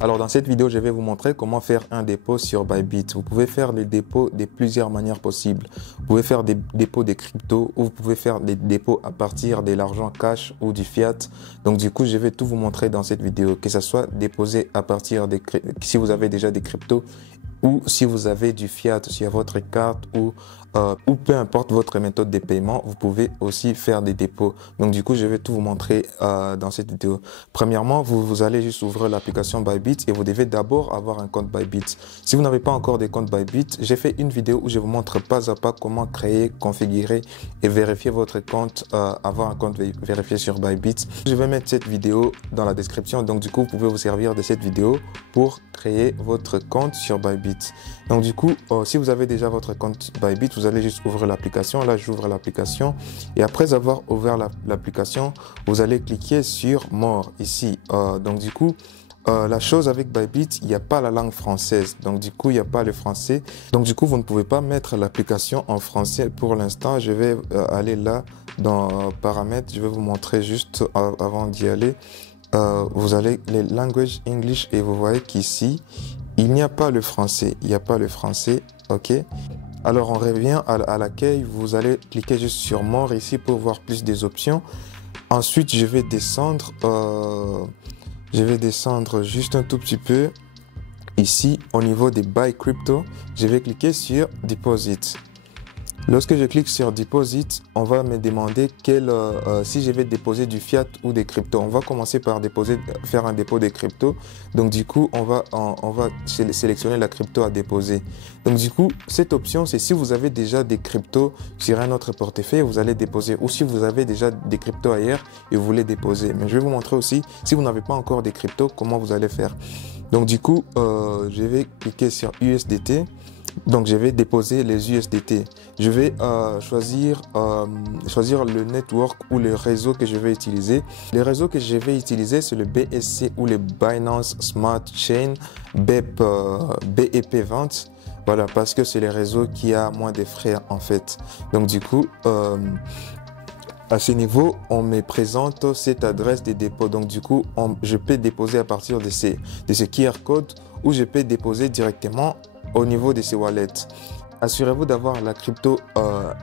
Alors dans cette vidéo, je vais vous montrer comment faire un dépôt sur Bybit. Vous pouvez faire les dépôts de plusieurs manières possibles. Vous pouvez faire des dépôts de crypto ou vous pouvez faire des dépôts à partir de l'argent cash ou du fiat. Donc du coup, je vais tout vous montrer dans cette vidéo, que ce soit déposé à partir des si vous avez déjà des cryptos ou si vous avez du fiat sur votre carte ou peu importe votre méthode de paiement, vous pouvez aussi faire des dépôts. Donc du coup, je vais tout vous montrer dans cette vidéo. Premièrement, vous allez juste ouvrir l'application Bybit et vous devez d'abord avoir un compte Bybit. Si vous n'avez pas encore de compte Bybit, j'ai fait une vidéo où je vous montre pas à pas comment créer, configurer et vérifier votre compte, avoir un compte vérifié sur Bybit. Je vais mettre cette vidéo dans la description, donc du coup, vous pouvez vous servir de cette vidéo pour créer votre compte sur Bybit. Donc du coup, si vous avez déjà votre compte Bybit, vous allez juste ouvrir l'application. Là, j'ouvre l'application et après avoir ouvert l'application, vous allez cliquer sur More ici. Donc du coup, la chose avec Bybit, il n'y a pas la langue française. Donc du coup, il n'y a pas le français. Donc du coup, vous ne pouvez pas mettre l'application en français pour l'instant. Je vais aller là dans paramètres. Je vais vous montrer juste avant d'y aller. Vous allez les language English et vous voyez qu'ici, il n'y a pas le français. Il n'y a pas le français. OK. Alors, on revient à l'accueil. Vous allez cliquer juste sur More ici pour voir plus des options. Ensuite, je vais descendre juste un tout petit peu. Ici, au niveau des Buy Crypto, je vais cliquer sur Deposit. Lorsque je clique sur Deposit, on va me demander si je vais déposer du fiat ou des cryptos. On va commencer par faire un dépôt des cryptos. Donc du coup, on va sélectionner la crypto à déposer. Donc du coup, cette option, c'est si vous avez déjà des cryptos sur un autre portefeuille, vous allez déposer. Ou si vous avez déjà des cryptos ailleurs et vous voulez déposer. Mais je vais vous montrer aussi, si vous n'avez pas encore des cryptos, comment vous allez faire. Donc du coup, je vais cliquer sur USDT. Donc, je vais déposer les USDT. Je vais choisir le network ou le réseau que je vais utiliser. Les réseaux que je vais utiliser, c'est le BSC ou le Binance Smart Chain BEP20. Voilà, parce que c'est les réseaux qui a moins de frais en fait. Donc, du coup, à ce niveau, on me présente cette adresse de dépôt. Donc, du coup, je peux déposer à partir de ces QR codes ou je peux déposer directement au niveau de ces wallets. Assurez-vous d'avoir la crypto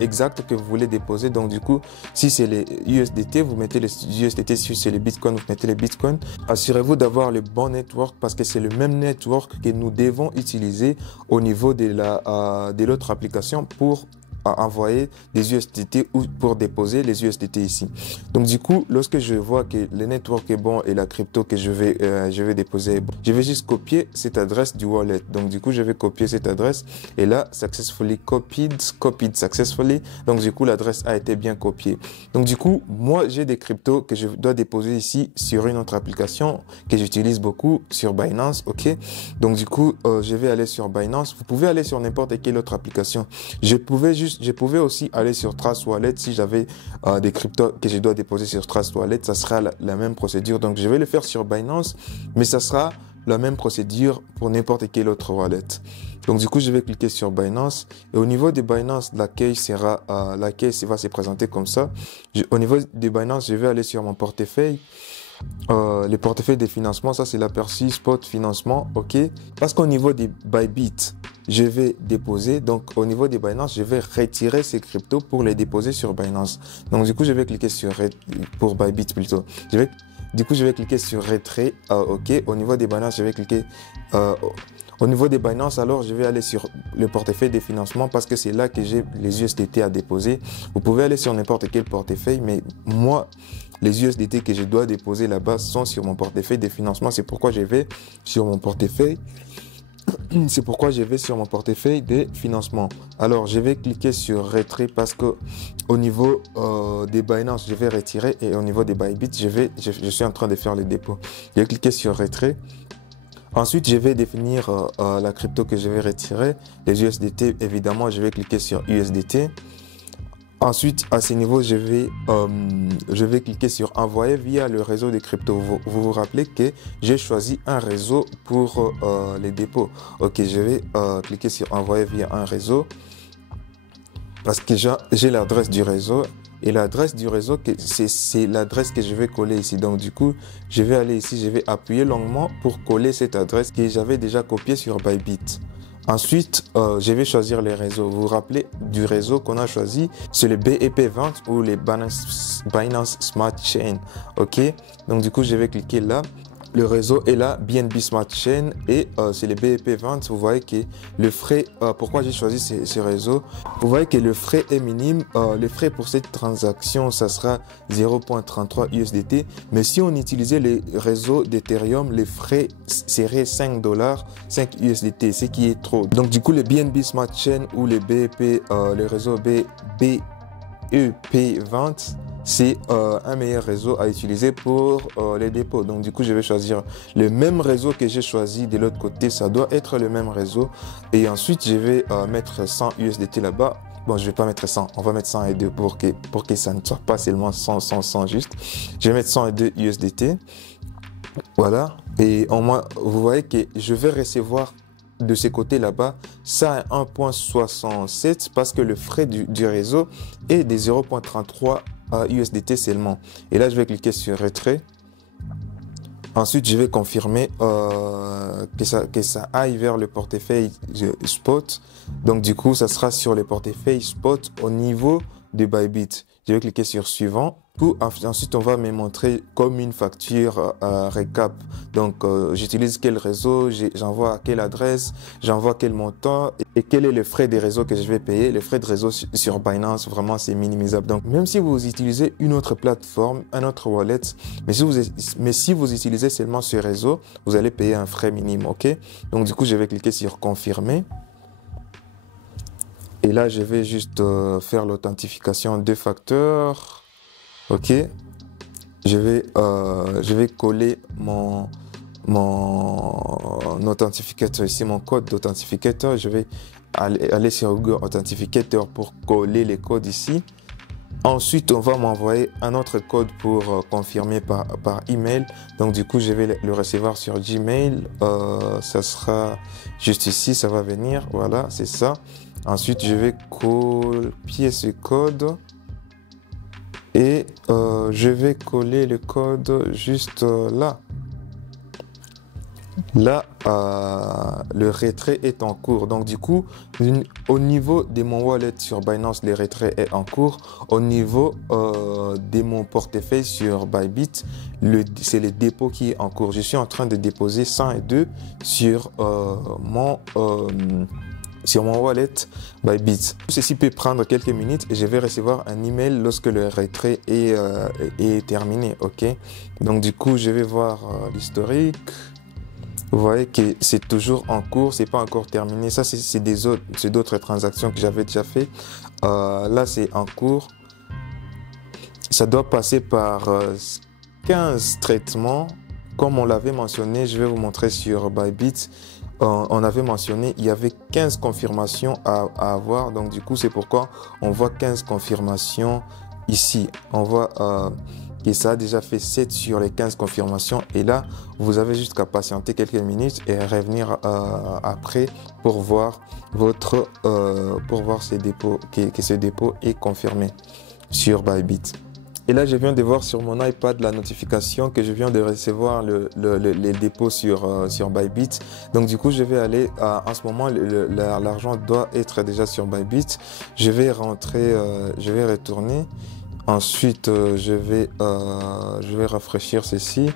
exacte que vous voulez déposer. Donc du coup, si c'est les USDT, vous mettez les USDT. Si c'est les Bitcoin, vous mettez les Bitcoin. Assurez-vous d'avoir le bon network parce que c'est le même network que nous devons utiliser au niveau de l'autre application pour envoyer des USDT ou pour déposer les USDT ici. Donc du coup, lorsque je vois que le network est bon et la crypto que je vais déposer est bon, je vais juste copier cette adresse du wallet. Donc du coup, je vais copier cette adresse et là, successfully copied successfully. Donc du coup, l'adresse a été bien copiée. Donc du coup, moi, j'ai des cryptos que je dois déposer ici sur une autre application que j'utilise beaucoup sur Binance. OK. Donc du coup, je vais aller sur Binance. Vous pouvez aller sur n'importe quelle autre application. Je pouvais aussi aller sur Trust Wallet si j'avais des cryptos que je dois déposer sur Trust Wallet. Ça sera la même procédure. Donc, je vais le faire sur Binance, mais ça sera la même procédure pour n'importe quel autre wallet. Donc, du coup, je vais cliquer sur Binance. Et au niveau de Binance, l'accueil va se présenter comme ça. Au niveau de Binance, je vais aller sur mon portefeuille. Les portefeuilles de financement, ça c'est l'aperçu spot financement, OK. Parce qu'au niveau des Bybit, je vais déposer, donc au niveau des Binance, je vais retirer ces cryptos pour les déposer sur Binance. Donc du coup, je vais cliquer sur pour Bybit plutôt. Du coup, je vais cliquer sur retrait, OK. Au niveau des Binance, je vais cliquer au niveau des Binance, alors je vais aller sur le portefeuille des financements parce que c'est là que j'ai les USDT à déposer. Vous pouvez aller sur n'importe quel portefeuille, mais moi, les USDT que je dois déposer là-bas sont sur mon portefeuille des financements. C'est pourquoi je vais sur mon portefeuille. C'est pourquoi je vais sur mon portefeuille des financements. Alors, je vais cliquer sur retrait parce que au niveau des Binance, je vais retirer et au niveau des Bybit, je suis en train de faire le dépôt. Je vais cliquer sur retrait. Ensuite, je vais définir la crypto que je vais retirer. Les USDT, évidemment, je vais cliquer sur USDT. Ensuite, à ce niveau, je vais cliquer sur envoyer via le réseau des cryptos. Vous vous rappelez que j'ai choisi un réseau pour les dépôts. OK, je vais cliquer sur envoyer via un réseau parce que j'ai l'adresse du réseau. Et l'adresse du réseau, c'est l'adresse que je vais coller ici. Donc du coup, je vais aller ici, je vais appuyer longuement pour coller cette adresse que j'avais déjà copiée sur Bybit. Ensuite, je vais choisir les réseaux. Vous vous rappelez du réseau qu'on a choisi? C'est le BEP20 ou les Binance Smart Chain. OK? Donc du coup, je vais cliquer là. Le réseau est là, BNB Smart Chain, et c'est les BEP20. Vous voyez que le frais, pourquoi j'ai choisi ce réseau? Vous voyez que le frais est minime. Le frais pour cette transaction, ça sera 0.33 USDT. Mais si on utilisait les réseaux d'Ethereum, les frais seraient 5 $, 5 USDT, ce qui est trop. Donc du coup, le BNB Smart Chain ou les BEP, le réseau BEP20, c'est un meilleur réseau à utiliser pour les dépôts. Donc du coup, je vais choisir le même réseau que j'ai choisi de l'autre côté. Ça doit être le même réseau. Et ensuite, je vais mettre 100 USDT là-bas. Bon, je vais pas mettre 100. On va mettre 102 pour que ça ne soit pas seulement 100 juste. Je vais mettre 102 USDT. Voilà. Et vous voyez que je vais recevoir de ce côté là-bas, ça est 1.67 parce que le frais du réseau est de 0.33 USDT seulement. Et là, je vais cliquer sur retrait. Ensuite, je vais confirmer que ça aille vers le portefeuille spot. Donc, du coup, ça sera sur le portefeuille spot au niveau de Bybit. Je vais cliquer sur suivant. Ensuite, on va me montrer comme une facture récap. Donc, j'utilise quel réseau, j'envoie à quelle adresse, j'envoie quel montant et quel est le frais des réseaux que je vais payer. Le frais de réseau sur Binance, vraiment, c'est minimisable. Donc, même si vous utilisez une autre plateforme, un autre wallet, mais si vous utilisez seulement ce réseau, vous allez payer un frais minime, OK? Donc, du coup, je vais cliquer sur confirmer. Et là, je vais juste faire l'authentification 2 facteurs. OK. Je vais coller mon authentificateur ici, mon code d'authentificateur. Je vais aller sur Google Authentificator pour coller les codes ici. Ensuite, on va m'envoyer un autre code pour confirmer par email. Donc, du coup, je vais le recevoir sur Gmail. Ça sera juste ici, ça va venir. Voilà, c'est ça. Ensuite, je vais copier ce code et je vais coller le code juste là. Là, le retrait est en cours. Donc, du coup, au niveau de mon wallet sur Binance, le retrait est en cours. Au niveau de mon portefeuille sur Bybit, c'est le dépôt qui est en cours. Je suis en train de déposer 102 sur mon wallet Bybit. Ceci peut prendre quelques minutes et je vais recevoir un email lorsque le retrait est terminé. OK? Donc, du coup, je vais voir l'historique. Vous voyez que c'est toujours en cours, c'est pas encore terminé. Ça, c'est d'autres transactions que j'avais déjà fait. Là, c'est en cours. Ça doit passer par 15 traitements. Comme on l'avait mentionné, je vais vous montrer sur Bybit. On avait mentionné, il y avait 15 confirmations à avoir. Donc, du coup, c'est pourquoi on voit 15 confirmations ici. On voit et ça a déjà fait 7 sur les 15 confirmations. Et là, vous avez juste qu'à patienter quelques minutes et revenir après pour voir ces dépôts, que ce dépôt est confirmé sur Bybit. Et là, je viens de voir sur mon iPad la notification que je viens de recevoir les dépôts sur Bybit. Donc, du coup, je vais aller, en ce moment, l'argent doit être déjà sur Bybit. Je vais rentrer, je vais retourner. Ensuite, je vais rafraîchir ceci.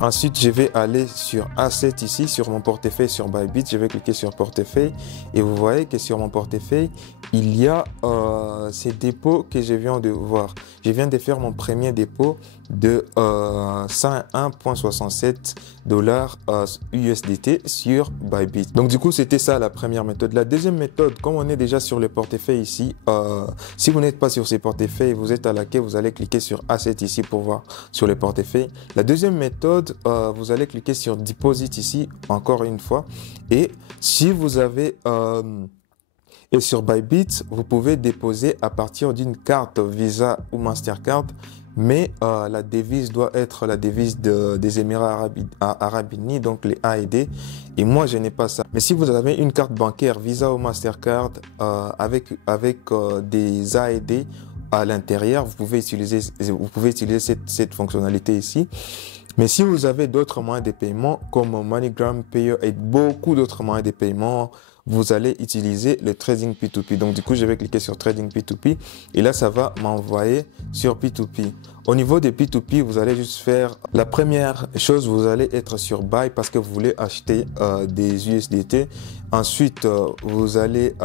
Ensuite, je vais aller sur Asset ici, sur mon portefeuille sur Bybit. Je vais cliquer sur portefeuille et vous voyez que sur mon portefeuille, il y a ces dépôts que je viens de voir. Je viens de faire mon premier dépôt de 101,67 $ USDT sur Bybit. Donc du coup, c'était ça la première méthode. La deuxième méthode, comme on est déjà sur le portefeuille ici, si vous n'êtes pas sur ces portefeuilles, vous êtes à la quai, vous allez cliquer sur Asset ici pour voir sur le portefeuille. La deuxième méthode, vous allez cliquer sur Deposit ici, encore une fois. Et si vous avez Et sur Bybit, vous pouvez déposer à partir d'une carte Visa ou Mastercard, mais la devise doit être la devise des Émirats Arabes Unis, donc les AED. Et moi, je n'ai pas ça. Mais si vous avez une carte bancaire Visa ou Mastercard avec des AED à l'intérieur, vous pouvez utiliser cette fonctionnalité ici. Mais si vous avez d'autres moyens de paiement comme MoneyGram, Payer et beaucoup d'autres moyens de paiement, vous allez utiliser le trading P2P. Donc du coup, je vais cliquer sur trading P2P et là, ça va m'envoyer sur P2P. Au niveau de P2P, vous allez juste faire la première chose, vous allez être sur Buy parce que vous voulez acheter des USDT. Ensuite, vous allez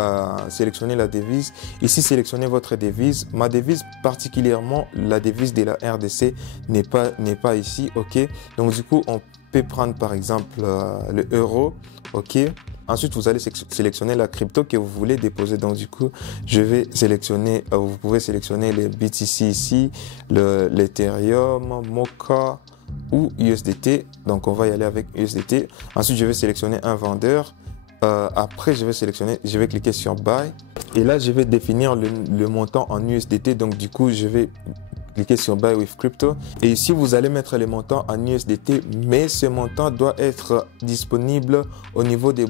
sélectionner la devise. Ici, sélectionnez votre devise. Ma devise, particulièrement la devise de la RDC, n'est pas ici. OK. Donc du coup, on peut prendre par exemple le euro. OK. Ensuite, vous allez sélectionner la crypto que vous voulez déposer. Donc, du coup, je vais sélectionner, vous pouvez sélectionner les BTC ici, l'Ethereum, Mocha ou USDT. Donc, on va y aller avec USDT. Ensuite, je vais sélectionner un vendeur. Après, je vais cliquer sur Buy. Et là, je vais définir le montant en USDT. Donc, du coup, je vais cliquez sur Buy with Crypto et ici vous allez mettre les montants en USDT, mais ce montant doit être disponible au niveau de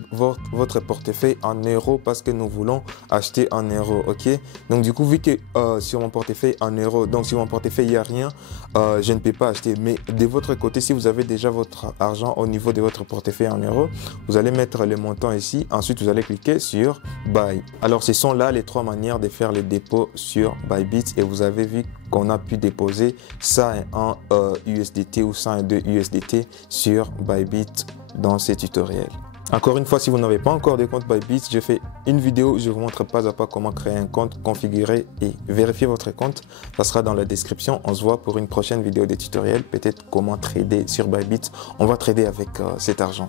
votre portefeuille en euros parce que nous voulons acheter en euros. OK, donc du coup vu que sur mon portefeuille en euros, donc sur mon portefeuille il n'y a rien, je ne peux pas acheter. Mais de votre côté, si vous avez déjà votre argent au niveau de votre portefeuille en euros, vous allez mettre le montant ici. Ensuite vous allez cliquer sur Buy. Alors ce sont là les trois manières de faire les dépôts sur Bybit et vous avez vu qu'on a pu déposer 101 USDT ou 102 USDT sur Bybit dans ces tutoriels. Encore une fois, si vous n'avez pas encore de compte Bybit, je fais une vidéo où je vous montre pas à pas comment créer un compte, configurer et vérifier votre compte. Ça sera dans la description. On se voit pour une prochaine vidéo de tutoriel, peut-être comment trader sur Bybit. On va trader avec cet argent.